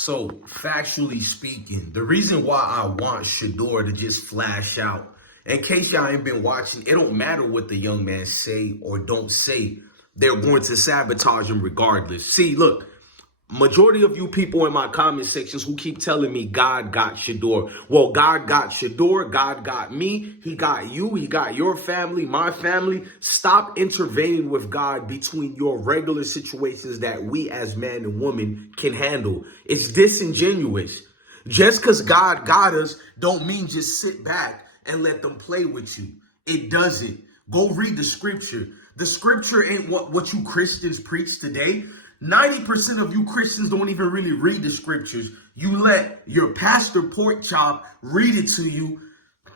So, factually speaking, the reason why I want Shedeur to just flash out, in case y'all ain't been watching, it don't matter what the young man say or don't say. They're going to sabotage him regardless. See, look, majority of you people in my comment sections who keep telling me God got Shedeur. Well, God got Shedeur. God got me. He got you. He got your family, my family. Stop intervening with God between your regular situations that we as man and woman can handle. It's disingenuous. Just because God got us don't mean just sit back and let them play with you. It doesn't. Go read the scripture. The scripture ain't what you Christians preach today. 90% of you Christians don't even really read the scriptures. You let your pastor pork chop read it to you,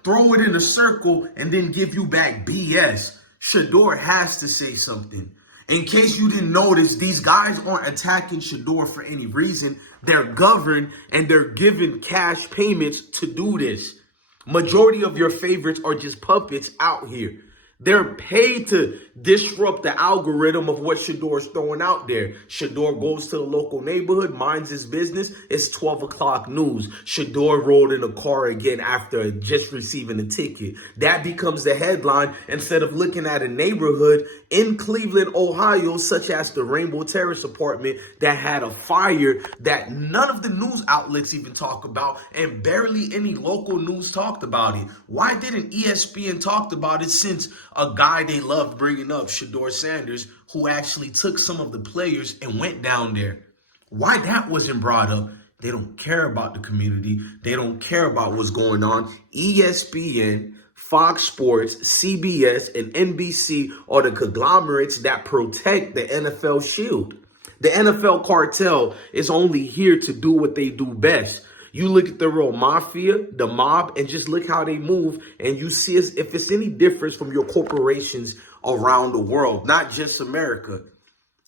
throw it in a circle, and then give you back BS. Shedeur has to say something. In case you didn't notice, these guys aren't attacking Shedeur for any reason. They're governed and they're given cash payments to do this. Majority of your favorites are just puppets out here. They're paid to disrupt the algorithm of what Shedeur is throwing out there. Shedeur goes to the local neighborhood, minds his business. It's 12 o'clock news. Shedeur rolled in a car again after just receiving a ticket. That becomes the headline instead of looking at a neighborhood in Cleveland, Ohio, such as the Rainbow Terrace apartment that had a fire that none of the news outlets even talk about and barely any local news talked about it. Why didn't ESPN talk about it since a guy they loved bringing up, Shedeur Sanders, who actually took some of the players and went down there? Why that wasn't brought up? They don't care about the community. They don't care about what's going on. ESPN, Fox Sports, CBS, and NBC are the conglomerates that protect the NFL shield. The NFL cartel is only here to do what they do best. You look at the real mafia, the mob, and just look how they move, and you see if it's any difference from your corporations around the world, not just America.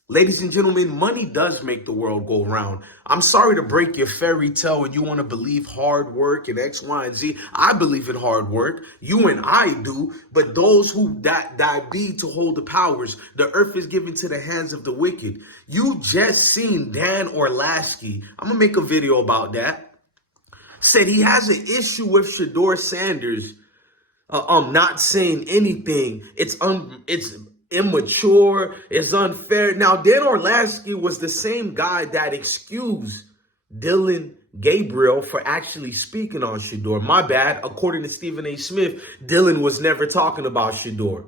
Ladies and gentlemen, money does make the world go round. I'm sorry to break your fairy tale and you want to believe hard work and X, Y, and Z. I believe in hard work. You and I do. But those who die be to hold the powers, the earth is given to the hands of the wicked. You just seen Dan Orlovsky. I'm going to make a video about that. Said he has an issue with Shedeur Sanders not saying anything. It's immature. It's unfair. Now, Dan Orlovsky was the same guy that excused Dylan Gabriel for actually speaking on Shedeur. My bad. According to Stephen A. Smith, Dylan was never talking about Shedeur.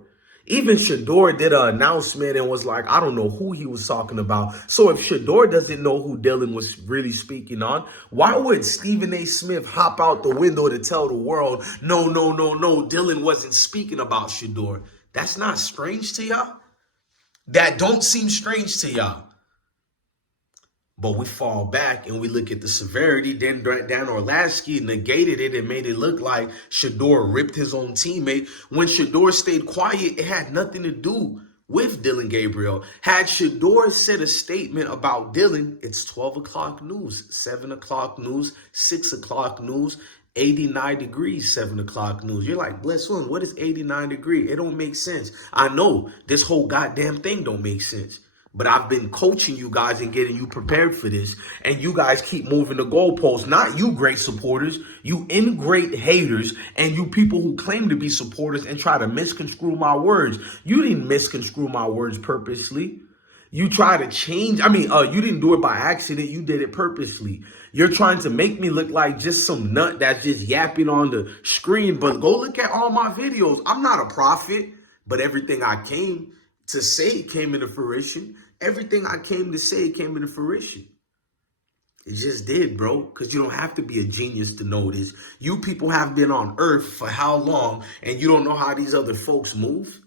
Even Shedeur did an announcement and was like, I don't know who he was talking about. So if Shedeur doesn't know who Dylan was really speaking on, why would Stephen A. Smith hop out the window to tell the world, no, Dylan wasn't speaking about Shedeur? That's not strange to y'all? That don't seem strange to y'all. But we fall back and we look at the severity. Then Dan Orlovsky negated it and made it look like Shedeur ripped his own teammate. When Shedeur stayed quiet, it had nothing to do with Dylan Gabriel. Had Shedeur said a statement about Dylan, it's 12 o'clock news, 7 o'clock news, 6 o'clock news, 89 degrees, 7 o'clock news. You're like, bless one, what is 89 degrees? It don't make sense. I know this whole goddamn thing don't make sense. But I've been coaching you guys and getting you prepared for this. And you guys keep moving the goalposts. Not you great supporters, you ingrate haters, and you people who claim to be supporters and try to misconstrue my words. You didn't misconstrue my words purposely. You try to change. You didn't do it by accident. You did it purposely. You're trying to make me look like just some nut that's just yapping on the screen. But go look at all my videos. I'm not a prophet, but everything I came to say came into fruition. Everything I came to say came into fruition. It just did, bro, because you don't have to be a genius to know this. You people have been on earth for how long, and you don't know how these other folks move?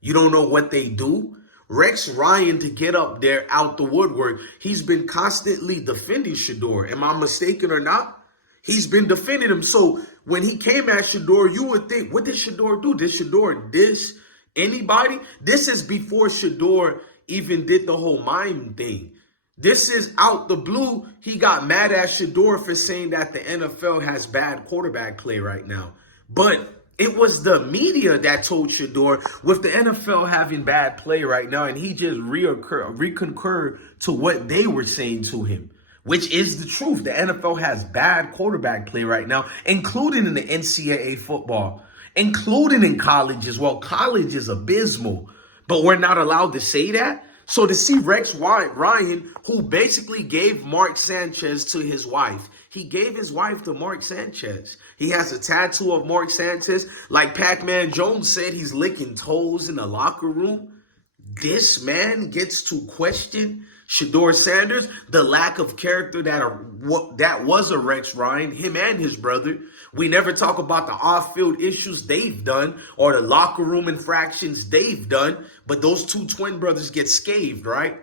You don't know what they do? Rex Ryan, to get up there out the woodwork, he's been constantly defending Shedeur. Am I mistaken or not? He's been defending him. So when he came at Shedeur, you would think, what did Shedeur do? Did Shedeur diss anybody? This is before Shedeur even did the whole mime thing. This is out the blue. He got mad at Shedeur for saying that the NFL has bad quarterback play right now. But it was the media that told Shedeur with the NFL having bad play right now, and he just re-concurred to what they were saying to him. which is the truth. The NFL has bad quarterback play right now, including in the NCAA football, including in college as well. College is abysmal, but we're not allowed to say that. So to see Rex Ryan, who basically gave Mark Sanchez to his wife, he gave his wife to Mark Sanchez. He has a tattoo of Mark Sanchez. Like Pac-Man Jones said, he's licking toes in the locker room. This man gets to question Shedeur Sanders, the lack of character that was a Rex Ryan, him and his brother. We never talk about the off-field issues they've done or the locker room infractions they've done, but those two twin brothers get scathed, right?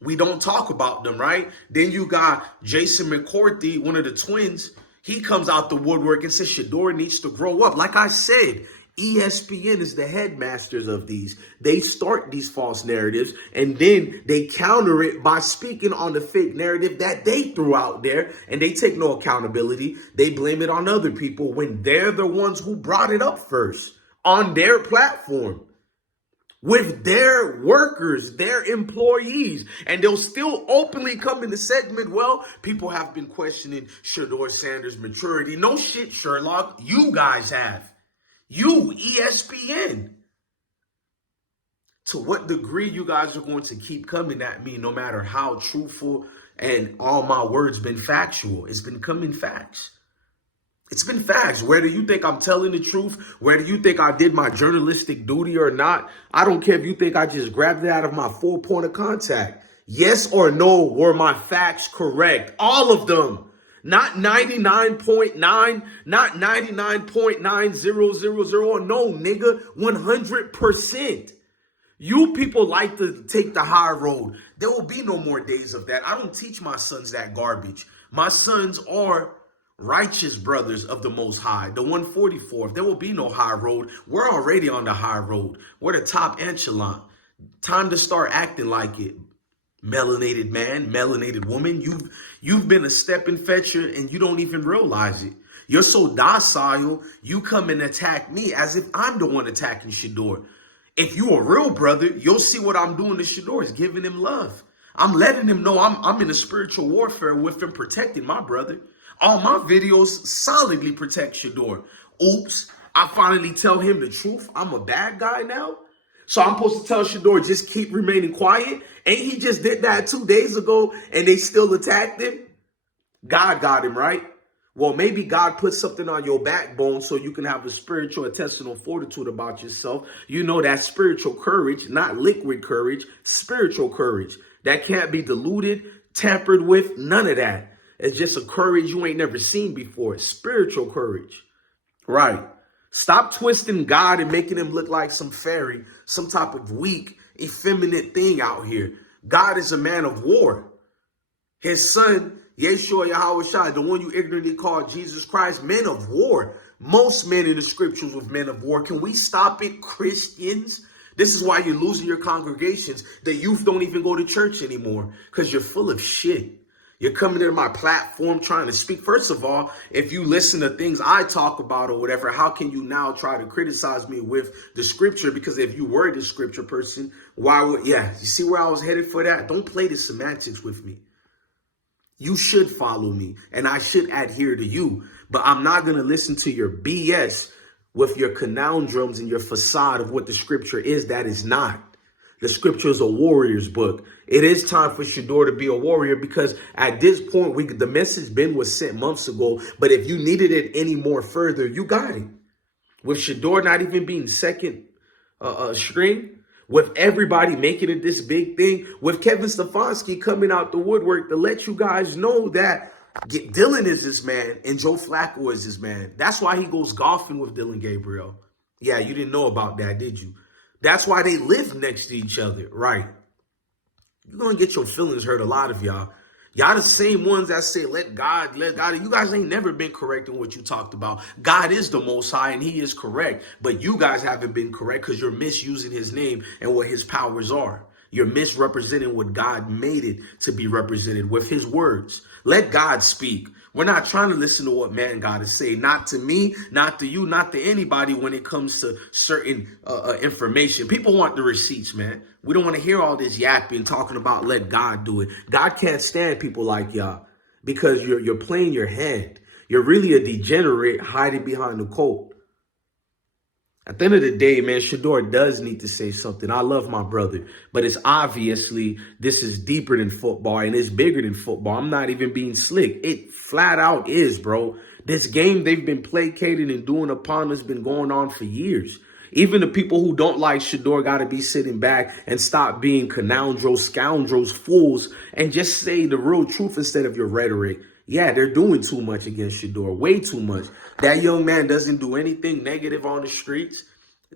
We don't talk about them, right? Then you got Jason McCourty, one of the twins. He comes out the woodwork and says Shedeur needs to grow up. Like I said, ESPN is the headmasters of these. They start these false narratives and then they counter it by speaking on the fake narrative that they threw out there, and they take no accountability. They blame it on other people when they're the ones who brought it up first on their platform with their workers, their employees, and they'll still openly come in the segment, well, people have been questioning Shedeur Sanders' maturity. No shit, Sherlock. You guys have. You, ESPN. To what degree you guys are going to keep coming at me no matter how truthful and all my words been factual. It's been coming facts. It's been facts. Whether you think I'm telling the truth, whether you think I did my journalistic duty or not, I don't care if you think I just grabbed it out of my full point of contact. Yes or no, were my facts correct? All of them. Not 99.9, not 99.9000. No, nigga, 100%. You people like to take the high road. There will be no more days of that. I don't teach my sons that garbage. My sons are righteous brothers of the Most High, the 144th. There will be no high road. We're already on the high road. We're the top echelon. Time to start acting like it. Melanated man, melanated woman, you've been a stepping fetcher and you don't even realize it. You're so docile, you come and attack me as if I'm the one attacking Shedeur. If you a real brother, you'll see what I'm doing to Shedeur is giving him love. I'm letting him know I'm in a spiritual warfare with him, protecting my brother. All my videos solidly protect Shedeur. Oops, I finally tell him the truth. I'm a bad guy now. So I'm supposed to tell Shedeur, just keep remaining quiet? Ain't he just did that 2 days ago and they still attacked him? God got him, right? Well, maybe God put something on your backbone so you can have a spiritual intestinal fortitude about yourself. You know, that spiritual courage, not liquid courage, spiritual courage. That can't be diluted, tampered with, none of that. It's just a courage you ain't never seen before. Spiritual courage, right? Stop twisting God and making him look like some fairy, some type of weak, effeminate thing out here. God is a man of war. His son, Yeshua Yahushua, the one you ignorantly call Jesus Christ, men of war. Most men in the scriptures were men of war. Can we stop it, Christians? This is why you're losing your congregations. The youth don't even go to church anymore because you're full of shit. You're coming into my platform trying to speak. First of all, if you listen to things I talk about or whatever, how can you now try to criticize me with the scripture? Because if you were the scripture person, why would, you see where I was headed for that? Don't play the semantics with me. You should follow me and I should adhere to you, but I'm not going to listen to your BS with your conundrums and your facade of what the scripture is. That is not. The scripture is a warrior's book. It is time for Shedeur to be a warrior because at this point, the message was sent months ago. But if you needed it any more further, you got it. With Shedeur not even being second string, with everybody making it this big thing, with Kevin Stefanski coming out the woodwork to let you guys know that Dylan is his man and Joe Flacco is his man. That's why he goes golfing with Dylan Gabriel. Yeah, you didn't know about that, did you? That's why they live next to each other, right? You're going to get your feelings hurt, a lot of y'all. Y'all the same ones that say, let God. You guys ain't never been correct in what you talked about. God is the Most High and he is correct. But you guys haven't been correct because you're misusing his name and what his powers are. You're misrepresenting what God made it to be represented with his words. Let God speak. We're not trying to listen to what man got to say. Not to me, not to you, not to anybody when it comes to certain information. People want the receipts, man. We don't want to hear all this yapping, talking about let God do it. God can't stand people like y'all because you're playing your hand. You're really a degenerate hiding behind the coat. At the end of the day, man, Shedeur does need to say something. I love my brother, but it's obviously this is deeper than football and it's bigger than football. I'm not even being slick. It flat out is, bro. This game they've been placating and doing upon us been going on for years. Even the people who don't like Shedeur got to be sitting back and stop being conundrums, scoundrels, fools, and just say the real truth instead of your rhetoric. Yeah, they're doing too much against Shedeur, way too much. That young man doesn't do anything negative on the streets,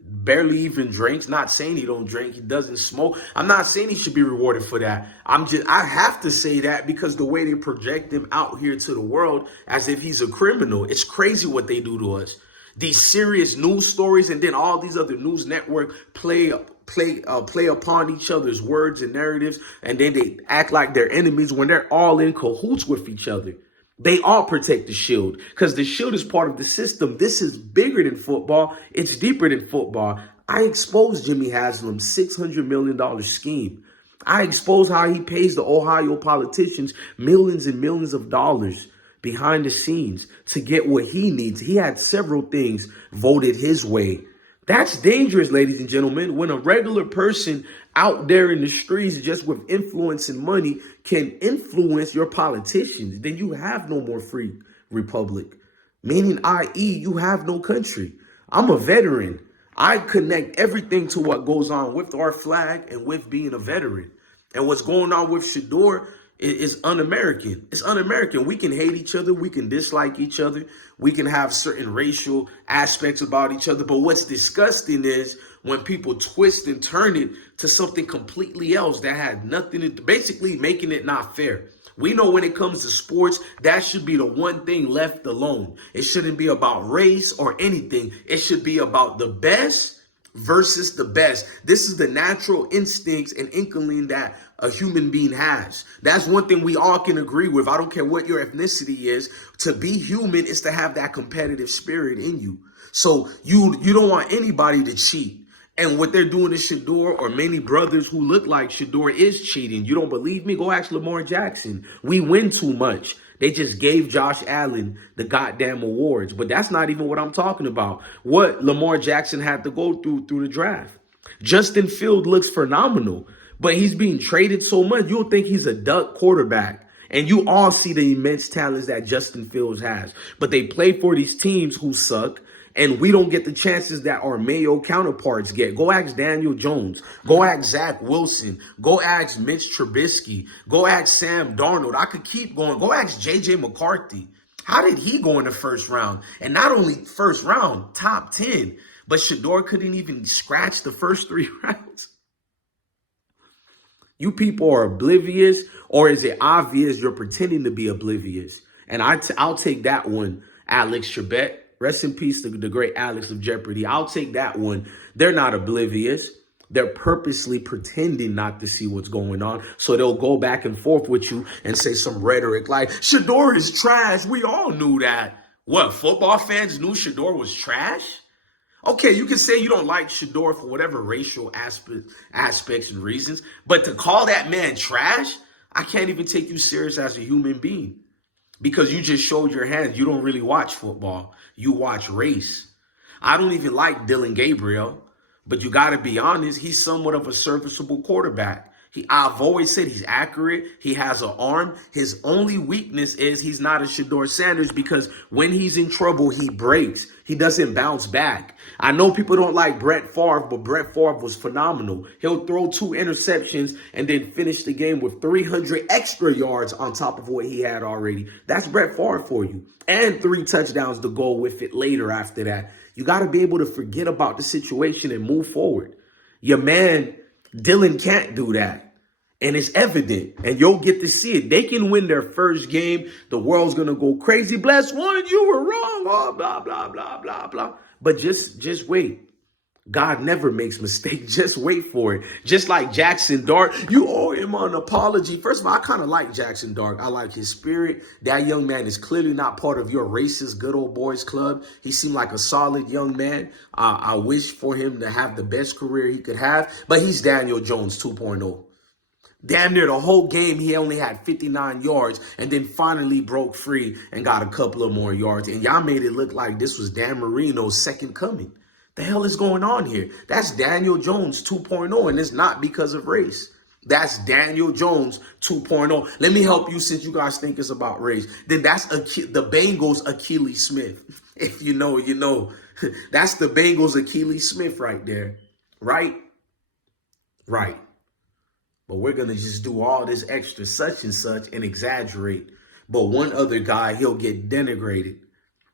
barely even drinks. Not saying he don't drink, he doesn't smoke. I'm not saying he should be rewarded for that. I have to say that because the way they project him out here to the world as if he's a criminal, it's crazy what they do to us. These serious news stories and then all these other news network play upon each other's words and narratives, and then they act like they're enemies when they're all in cahoots with each other. They all protect the shield because the shield is part of the system. This is bigger than football. It's deeper than football. I exposed Jimmy Haslam's $600 million scheme. I exposed how he pays the Ohio politicians millions and millions of dollars behind the scenes to get what he needs. He had several things voted his way. That's dangerous, ladies and gentlemen. When a regular person out there in the streets just with influence and money can influence your politicians, then you have no more free republic. Meaning, i.e., you have no country. I'm a veteran. I connect everything to what goes on with our flag and with being a veteran. And what's going on with Shedeur is un-American. It's un-American. We can hate each other. We can dislike each other. We can have certain racial aspects about each other. But what's disgusting is when people twist and turn it to something completely else that had nothing to do, basically making it not fair. We know when it comes to sports, that should be the one thing left alone. It shouldn't be about race or anything. It should be about the best versus the best. This is the natural instincts and inkling that a human being has. That's one thing we all can agree with. I don't care what your ethnicity is. To be human is to have that competitive spirit in you. So you don't want anybody to cheat. And what they're doing to Shedeur, or many brothers who look like Shedeur, is cheating. You don't believe me? Go ask Lamar Jackson. We win too much. They just gave Josh Allen the goddamn awards. But that's not even what I'm talking about. What Lamar Jackson had to go through the draft. Justin Fields looks phenomenal, but he's being traded so much. You'll think he's a duck quarterback. And you all see the immense talents that Justin Fields has. But they play for these teams who suck. And we don't get the chances that our Mayo counterparts get. Go ask Daniel Jones. Go ask Zach Wilson. Go ask Mitch Trubisky. Go ask Sam Darnold. I could keep going. Go ask J.J. McCarthy. How did he go in the first round? And not only first round, top 10. But Shedeur couldn't even scratch the first 3 rounds. You people are oblivious, or is it obvious you're pretending to be oblivious? And I'll take that one, Alex Trebek. Rest in peace to the great Alex of Jeopardy. I'll take that one. They're not oblivious. They're purposely pretending not to see what's going on. So they'll go back and forth with you and say some rhetoric like, Shedeur is trash. We all knew that. What, football fans knew Shedeur was trash? Okay, you can say you don't like Shedeur for whatever racial aspects and reasons. But to call that man trash, I can't even take you serious as a human being. Because you just showed your hand. You don't really watch football. You watch race. I don't even like Dylan Gabriel, but you got to be honest. He's somewhat of a serviceable quarterback. I've always said he's accurate. He has an arm. His only weakness is he's not a Shedeur Sanders because when he's in trouble, he breaks. He doesn't bounce back. I know people don't like Brett Favre, but Brett Favre was phenomenal. He'll throw 2 interceptions and then finish the game with 300 extra yards on top of what he had already. That's Brett Favre for you. And 3 touchdowns to go with it later after that. You got to be able to forget about the situation and move forward. Your man, Dylan, can't do that. And it's evident, and you'll get to see it. They can win their first game. The world's going to go crazy. Bless one, you were wrong. Oh, blah, blah, blah, blah, blah. But just wait. God never makes mistakes. Just wait for it. Just like Jackson Dart, you owe him an apology. First of all, I kind of like Jackson Dart. I like his spirit. That young man is clearly not part of your racist good old boys club. He seemed like a solid young man. I wish for him to have the best career he could have, but he's Daniel Jones 2.0. Damn near the whole game, he only had 59 yards and then finally broke free and got a couple of more yards. And y'all made it look like this was Dan Marino's second coming. The hell is going on here? That's Daniel Jones 2.0, and it's not because of race. That's Daniel Jones 2.0. Let me help you since you guys think it's about race. Then that's the Bengals' Achilles Smith. If you know, you know. That's the Bengals' Achilles Smith right there. Right? Right. But we're going to just do all this extra such and such and exaggerate. But one other guy, he'll get denigrated.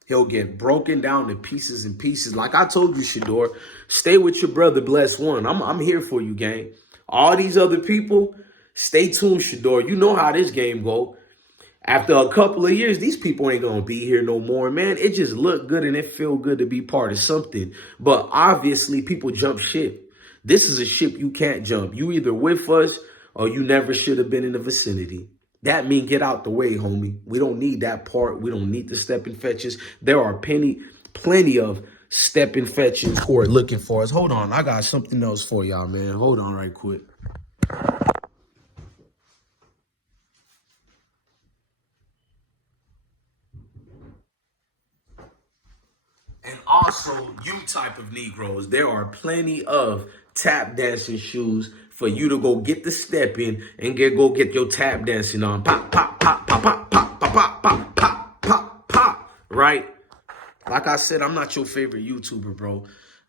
He'll get broken down to pieces and pieces. Like I told you, Shedeur, stay with your brother, bless one. I'm here for you, gang. All these other people, stay tuned, Shedeur. You know how this game go. After a couple of years, these people ain't going to be here no more, man. It just looked good and it feel good to be part of something. But obviously, people jump ship. This is a ship you can't jump. You either with us or you never should have been in the vicinity. That mean get out the way, homie. We don't need that part. We don't need the stepping fetches. There are plenty of stepping fetches who are looking for us. Hold on. I got something else for y'all, man. Hold on right quick. And also, you type of Negroes, there are plenty of tap dancing shoes for you to go get the step in and go get your tap dancing on. Pop, pop, pop, pop, pop, pop, pop, pop, pop, pop, pop, pop. Right? Like I said, I'm not your favorite YouTuber, bro.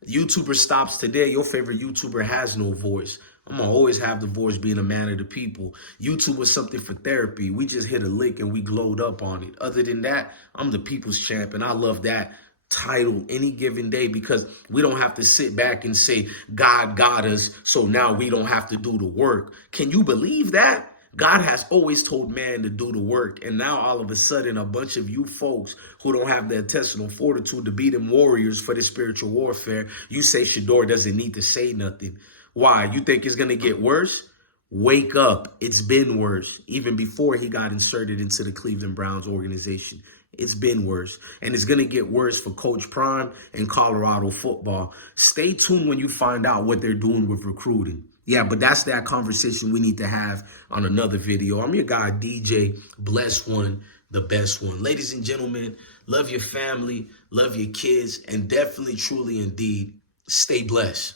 YouTuber stops today. Your favorite YouTuber has no voice. I'm going to always have the voice being a man of the people. YouTube was something for therapy. We just hit a lick and we glowed up on it. Other than that, I'm the people's champ, and I love that title any given day because we don't have to sit back and say, God got us, so now we don't have to do the work. Can you believe that? God has always told man to do the work. And now all of a sudden, a bunch of you folks who don't have the intestinal fortitude to be them warriors for the spiritual warfare, you say Shedeur doesn't need to say nothing. Why? You think it's going to get worse? Wake up. It's been worse. Even before he got inserted into the Cleveland Browns organization. It's been worse. And it's going to get worse for Coach Prime and Colorado football. Stay tuned when you find out what they're doing with recruiting. Yeah, but that's that conversation we need to have on another video. I'm your guy, DJ. Bless one, the best one. Ladies and gentlemen, love your family, love your kids, and definitely, truly, indeed, stay blessed.